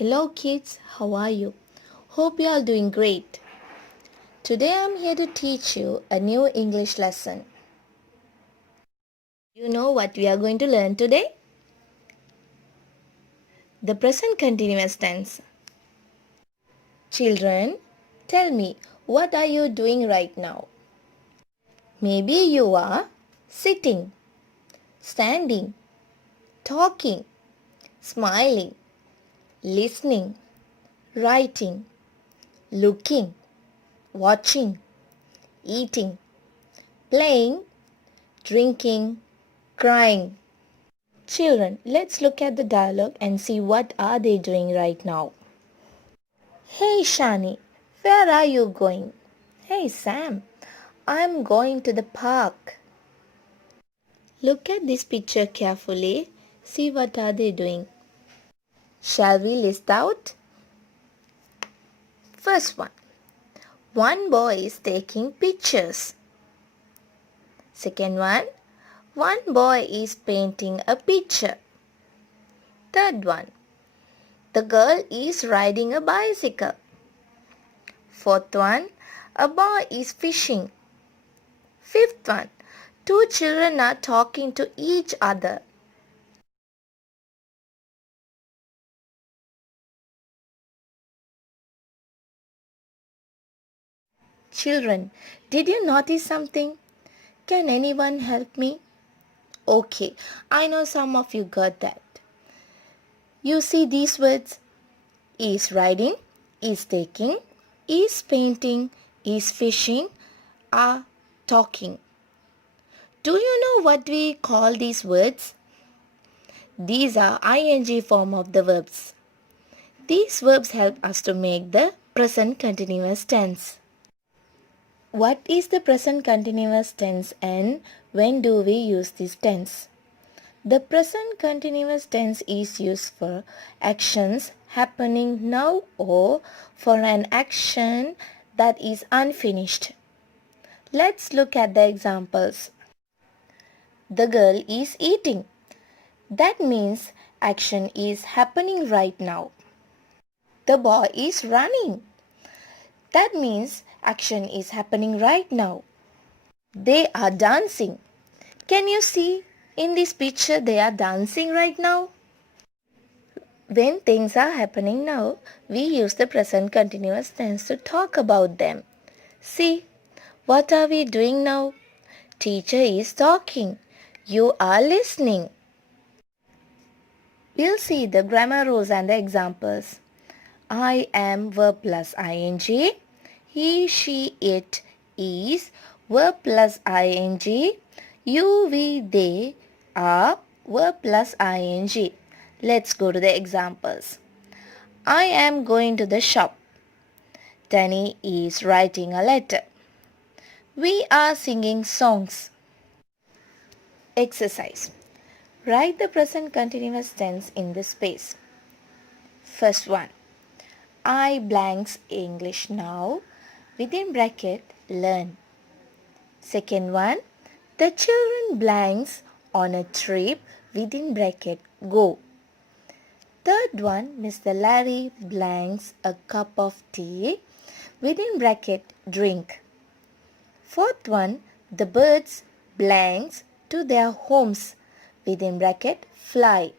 Hello kids, how are you? Hope you are doing great. Today I am here to teach you a new English lesson. You know what we are going to learn today? The present continuous tense. Children, tell me, what are you doing right now? Maybe you are sitting, standing, talking, smiling, listening, writing, looking, watching, eating, playing, drinking, crying. Children, let's look at the dialogue and see what are they doing right now. Hey Shani, where are you going? Hey Sam, I'm going to the park. Look at this picture carefully. See what are they doing. Shall we list out? First one. One boy is taking pictures. Second one boy is painting a picture. Third one, the girl is riding a bicycle. Fourth one, a boy is fishing. Fifth one, two children are talking to each other. Children, did you notice something? Can anyone help me? Okay, I know some of you got that. You see these words? Is riding, is taking, is painting, is fishing, are talking. Do you know what we call these words? These are ing form of the verbs. These verbs help us to make the present continuous tense. What is the present continuous tense and when do we use this tense? The present continuous tense is used for actions happening now or for an action that is unfinished. Let's look at the examples. The girl is eating. That means action is happening right now. The boy is running. That means action is happening right now. They are dancing. Can you see in this picture they are dancing right now? When things are happening now, we use the present continuous tense to talk about them. See, what are we doing now? Teacher is talking. You are listening. We'll see the grammar rules and the examples. I am verb plus ing. He, she, it is verb plus ing. You, we, they are verb plus ing. Let's go to the examples. I am going to the shop. Danny is writing a letter. We are singing songs. Exercise. Write the present continuous tense in the space. First one. I blanks English now within bracket learn. Second one, the children blanks on a trip within bracket go. Third one, Mr. Larry blanks a cup of tea within bracket drink. Fourth one, the birds blanks to their homes within bracket fly.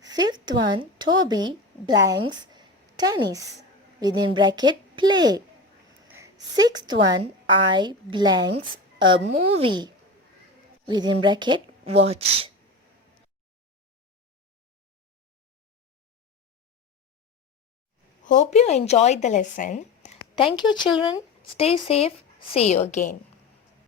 Fifth one, Toby blanks tennis within bracket play. Sixth one, I blanks a movie within bracket watch. Hope you enjoyed the lesson. Thank you children. Stay safe. See you again.